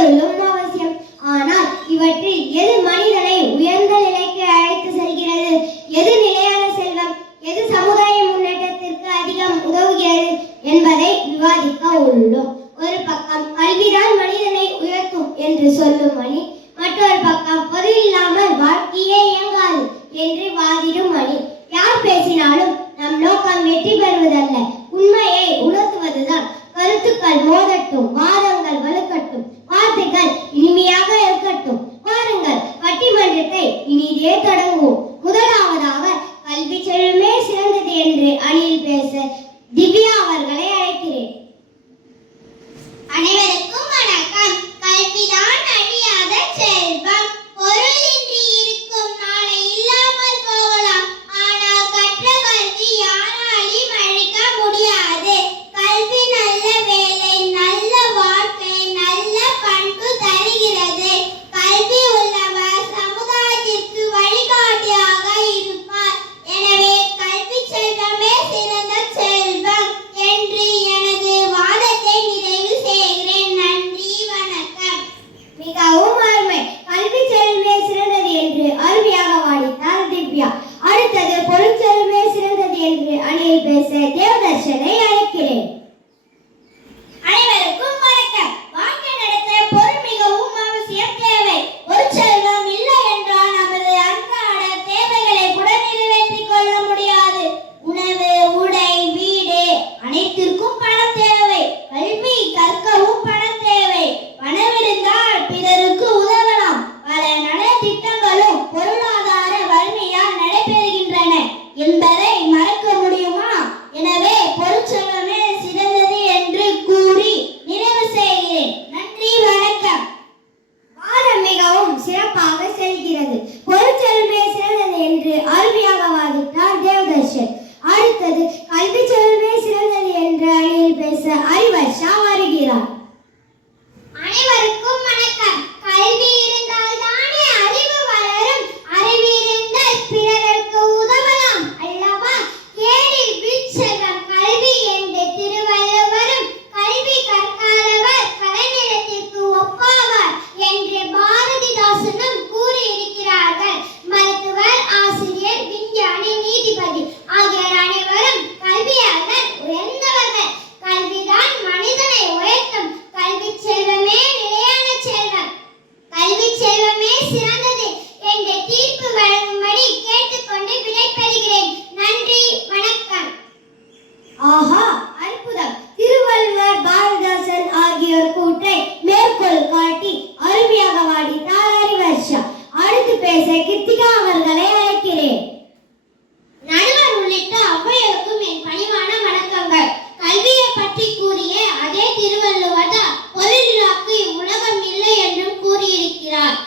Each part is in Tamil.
பொருளும் அவசியம். ஆனால் இவற்றில் எது மனிதனை உயர்ந்த நிலைக்கு அழைத்து செல்கிறது, எது நிலையான செல்வம், எது சமுதாய முன்னேற்றத்திற்கு அதிகம் உதவுகிறது என்பதை விவாதிக்க உள்ளோம். ஒரு பக்கம் கல்விதான் மனிதனை உயர்த்தும் என்று சொல்லும் மணி, மற்றொரு பக்கம் பொருள் இல்லாமல் வாழ்க்கையே இயங்காது என்று வாதிடும் மணி. யார் பேசினாலும் நம் நோக்கம் வெற்றி பெறுவதல்ல, உண்மையை உணர்த்துவதுதான். கருத்துக்கள் மோதட்டும், வாதங்கள் வலுக்கட்டும், வார்த்தைகள் இனிமையாக இருக்கட்டும். வாருங்கள், பட்டிமன்றத்தை இனிதே தொடங்குவோம். முதலாவதாக கல்வி செல்வமே சிறந்தது என்று அணியில் பேச திவ்யா அவர்களை அழைக்கிறேன். அனைவருக்கும் வணக்கம். கல்விதான் அழியாத செல்வம். பொருளின்றி இருக்கும் நாளை இல்லாமல் போகலாம், ஆனால் கற்ற கல்வி யாராலும் அழிக்க முடியாது. கல்வி நல்ல வேலை, நல்ல வாழ்க்கை, நல்ல பண்பு தருகிறது. கல்வி உள்ளவர் சமுதாயத்திற்கு வழிகாட்டியாக இருப்பார். எனவே கல்வி செல்வமே சிறந்த செல்வம் என்று எனது வாதத்தை நிறைவு செய்கிறேன். நன்றி, வணக்கம். மிகவும் அருமை. கல்வி செல்வமே சிறந்தது என்று அருமையாக வாடித்தார் திவ்யா. அடுத்தது பொருள் செல்வமே சிறந்தது என்று அணியில் பேச தேவதர்ஷனை அழைக்கிறேன். அனைவருக்கும் வணக்கம். வாழ்க்கை நடத்த பொருள் மிகவும் அவசியம், தேவை. ஒரு செல்வம் இல்லை என்றால் நமது அன்றாட தேவைகளை கூட நிறைவேற்றிக் கொள்ள முடியாது. உணவு, உடை, வீடு அனைத்திற்கும் பணம் தேவை. கல்வி கற்கவும் பணம் தேவை. பணம் இருந்தால் பிறருக்கு உதவலாம். பல நலத்திட்டங்களும் பொருளாதார வலிமையால் நடைபெறுகின்றன என்பதை மறக்க முடியுமா? எனவே பொருட்செல்வமே சிறந்தது என்று கூறி நிறைவு செய்கிறேன். நன்றி, வணக்கம். வாதம் மிகவும் சிறப்பாக செல்கிறது. பொருள் செல்வமே சிறந்தது என்று அருமையாக வாதிட்டார் தேவதர்ஷன். அடுத்தது கல்வி செல்வமே சிறந்தது என்று அணியில் பேச அறிவர்ஷா வருகிறார். அனைவருக்கும் வணக்கம். கல்வி இருந்தால் தானே அறிவு வளரும். அறிவு இருந்தால் பிறருக்கு உதவலாம் அல்லவா? கேடில் விற்செல்வம் கல்வி என்று திருவள்ளுவரும், கல்வி கற்காதவர் கலைநிலத்திற்கு ஒப்பாவார் என்று பாரதிதாசனும் கூறியிருக்கிறார்கள். மருத்துவர், ஆசிரியர், விஞ்ஞானி, நீதிபதி ஆகியோர் அனைவரும் கல்வியாளர் உயர்ந்தவர்கள். கல்விதான் மனிதனை உயர்த்தும். கல்வி செல்வமே நிலையான செல்வம். கல்வி செல்வமே சிறந்தது என்ற தீர்ப்பு வழங்கும்படி கேட்டுக்கொண்டு விடைபெறுகிறேன். நன்றி, வணக்கம். ஆஹா, அற்புதம்! திருவள்ளுவர், பாரதிதாசன் ஆகியோர் கூற்றை மேற்கோள் காட்டி அருமையாக வாடித்தார் அறிவர்ஷா. அடுத்து பேச கிருத்திகா அவர்களை அழைக்கிறேன். நடுவர் உள்ளிட்ட அவ்வையோருக்கும் என் பணிவான வணக்கங்கள். கல்வியை பற்றி கூறிய அதே திருவள்ளுவர் தான் பொருளில்லாக்கு இவ்வுலகம் இல்லை என்றும் கூறியிருக்கிறார்.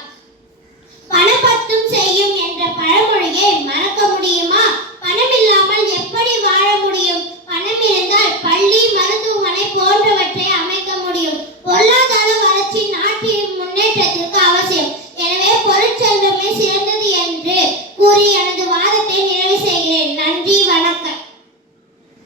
பணப்பத்தும் செய்யும் என்ற பழமொழியை மறக்க முடியுமா? பணம் இல்லாமல் எப்படி வாழ முடியும்? பணம் இருந்தால் பள்ளி, மருத்துவமனை போன்றவற்றை அமைக்க முடியும். பொருளாதார வளர்ச்சி நாட்டின் முன்னேற்றத்திற்கு அவசியம். எனவே பொருட்செல்வமே சிறந்தது என்று கூறி எனது வாதத்தை நிறைவு செய்கிறேன். நன்றி, வணக்கம்.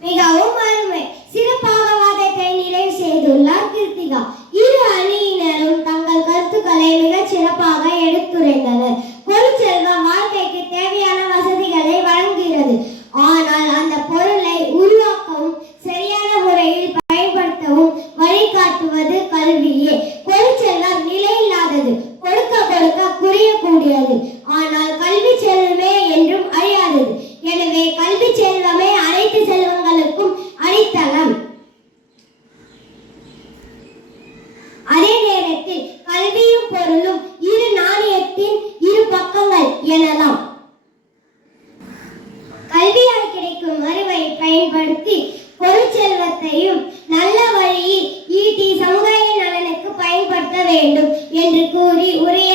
மிகவும் அருமை. சிறப்பாக வாதத்தை நிறைவு செய்துள்ளார் கிருத்திகா. இரு அணியினரும் தங்கள் கருத்துக்களை மிகச் சிறப்பாக எடுத்துரைத்தனர். பொருள் செல்வம் வாழ்க்கைக்கு தேவையான வசதிகளை வழங்குகிறது. ஆனால் அந்த பொருளை உருவாக்கவும் சரியான முறையில் பயன்படுத்தவும் வழிகாட்டுவது கல்வியே. பொருள் செல்வம் நிலையில்லாதது, கொடுக்க கொடுக்க குறையக்கூடியது. ஆனால் கல்வி செல்வமே என்றும் அழியாதது. எனவே கல்வி செல்வமே அனைத்து செல்வங்களுக்கும் அடித்தளம். அதே நேரத்தில் கல்வியும் பொருளும் இரு நாணயத்தின் இரு பக்கங்கள் எனலாம். கல்வியால் கிடைக்கும் அறிவை பயன்படுத்தி பொருள் செல்வத்தையும் நல்ல வழியில் ஈட்டி சமுதாய நலனுக்கு பயன்படுத்த வேண்டும் என்று கூறி உரை